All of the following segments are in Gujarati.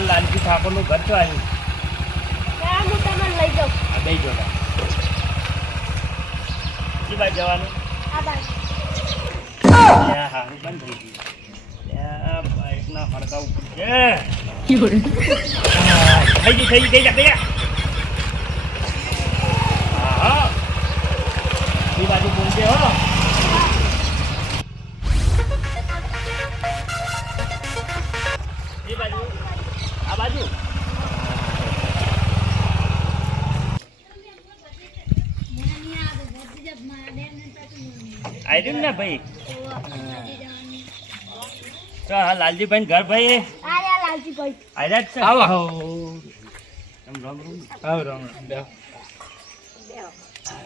હાલ લાલજી ઠાકોરનું ઘર તો આવ્યું. હું તમને લઈ જાઉં. આ દઈ જો કેટલી બાજુ જવાનું? આ બાજુ. હા બંધ થઈ ગયું. બાઇકના હડકા ઉપર છે. થઈ જા. હા એ બાજુ બોલશે હો. એ બાજુ આ બાજુ આવી ને ભાઈ. તો હા લાલજીભાઈ ઘર ભાઈ આયા લાલજીભાઈ. આવ્યા જ છે. આવો. રામ.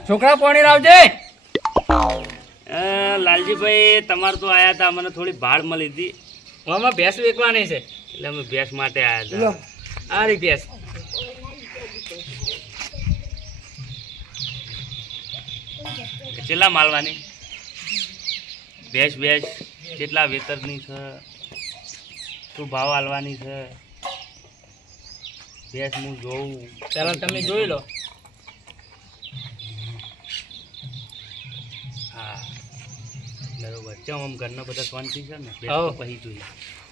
છોકરા પાણી લાવજે. લાલજીભાઈ તમારે તો આયા હતા, મને થોડી ભાડ મળી હતી આમાં ભેંસ વેચવાની છે એટલે અમે ભેંસ માટે આયા હતા. આ રી ભેંસ. કેટલા માલવાની ભેંસ કેટલા વેતરની છે, શું ભાવ આલવાની છે ભેંસ હું જોઉં. ચાલો તમે જોઈ લો. હા બરોબર છે. આમ ઘરના બધા શાંતિ છે ને? ભેંસ હઉ. તો પછી જોઈએ.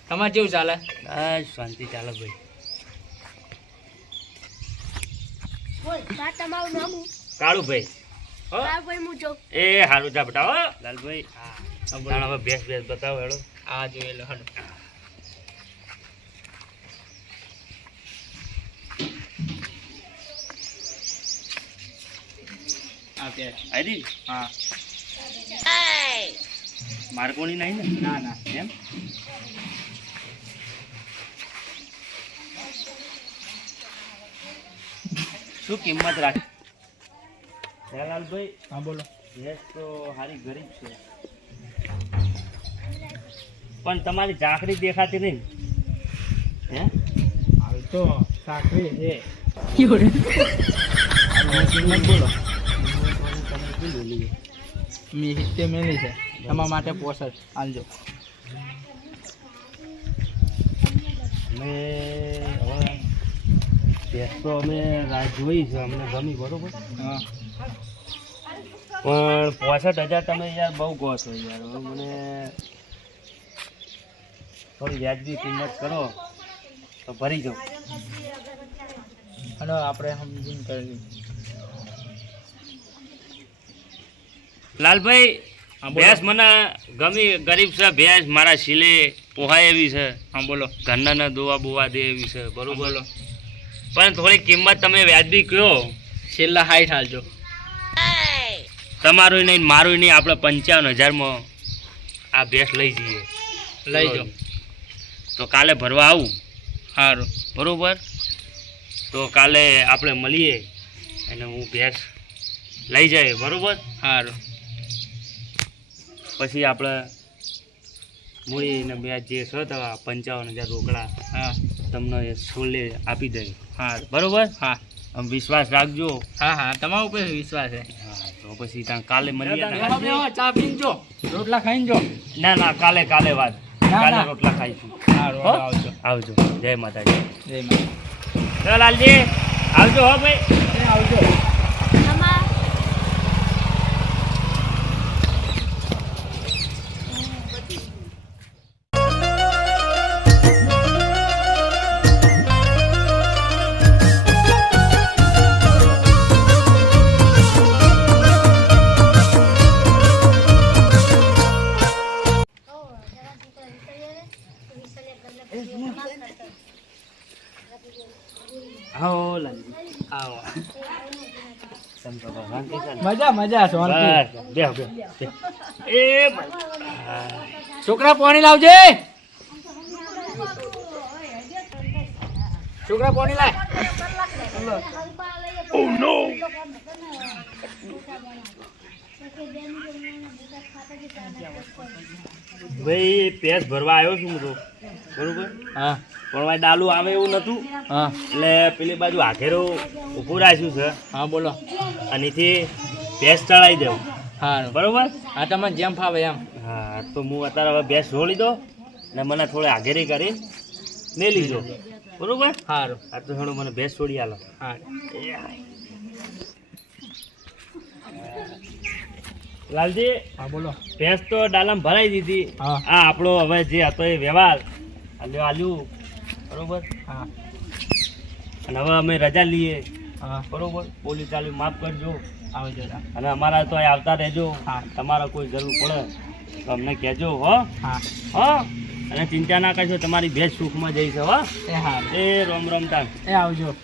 તમારે કેવું ચાલે? બસ શાંતિ ચાલે ભાઈ. બોલ બા તમારું નામ હું? કાળુભાઈ. હો કાળુભાઈ હું જોઉં. એ હારું જા બેટા. હો લાલભાઈ. હા હવે ભેંસ બતાવો હેડો. આ જોઈ લો. હડો. આ ભેંસ. આઈ હા. મારકોણી નહીં ને? ના એમ શું કિંમત રાખી? લાલભાઈ હા બોલો. ભેંસ તો હારી ગરીબ છે પણ તમારી ઝાંખરી દેખાતી નહીં. હે હાલ તો સાકરી છે. કિંમત બોલો. મેં હિત્તે મેલી છે તમારા માટે પોસઠ આલજો. અમે હવે ભેંસ તો અમે જોઈ છે, અમને ગમી બરોબર, હા. પણ 65,000 તમે યાર બહુ કહો છો યાર. હવે મને થોડી વ્યાજબી કિંમત કરો તો ભરી જાઉં. અને આપણે સમજીને કરી. લાલભાઈ હા, બોલો. ભેંસ મને ગમી, ગરીબ છે ભેંસ, મારા શીલે પોહાય એવી છે. હા બોલો. ઘરના દોવા બોવા દે એવી છે બરોબર. બોલો. પણ થોડી કિંમત તમે વ્યાજબી કહો. છેલ્લા 60 આલજો. તમારું નહીં મારું નહીં, આપણે 55,000માં આ ભેંસ લઈ જઈએ. લઈ જાઓ. તો કાલે ભરવા આવું સારું. બરોબર. તો કાલે આપણે મળીએ અને હું ભેંસ લઈ જાય બરોબર. સારું. પછી આપણે મૂડીને બે જે છે તો 55,000 રોકડા હા તમને છોલે આપી દઈએ સારું. બરોબર. હા આમ વિશ્વાસ રાખજો. હા તમારા ઉપર વિશ્વાસ છે. હા તો પછી ત્યાં કાલે મળીએ ને. ચા પીને જો, રોટલા ખાઈને જો. ના કાલે વાત. ના, કાલે ના. રોટલા ખાઈશું. સારું હો? આવજો. આવજો. જય માતાજી. જય માતા. ચલો લાલજી આવજો હો ભાઈ. આવજો. તમારા આવો લાલજી. આવો. તમ તો ભગવાન કે છે ને. મજા શાંતિ. બસ બેહો. એ ભાઈ. હા. છોકરા પાણી લાવજે. છોકરા પાણી લાય. Oh no. ભાઈ ભેંસ ભરવા આવ્યો છું હું તો બરોબર. હા પણ ભાઈ ડાલું આવે એવું નતું હા એટલે પેલી બાજુ આખેરો ઊભું રાખ્યું છે હા બોલો. અને એથી ભેંસ ચડાવી દઉં સારું. બરોબર. હા તમને જેમ ફાવે એમ. હા તો હું અત્યારે હવે ભેંસ જોઈ લીધો ને મને થોડી આગેરી કરી મેં લીધો બરોબર સારું આ તો હેડો મને ભેંસ છોડી આલો સારું લાલજી હા બોલો ભેંસ તો ડાલામાં ભરાઈ દીધી હા. આ આપણો હવે જે હતો એ વ્યવહાર આલ્યું બરોબર હા અને હવે અમે રજા લઈએ હા બરોબર પોલીસ ચાલ્યું માફ કરજો આવજો તા. અને અમારા તો અહીં આવતા રહેજો હા. તમારે કોઈ જરૂર પડે તો અમને કહેજો હો હા હો અને ચિંતા ના કરશો તમારી ભેંસ સુખમાં જઈશ હો એ સારું એ રોમ રોમ તાન એ આવજો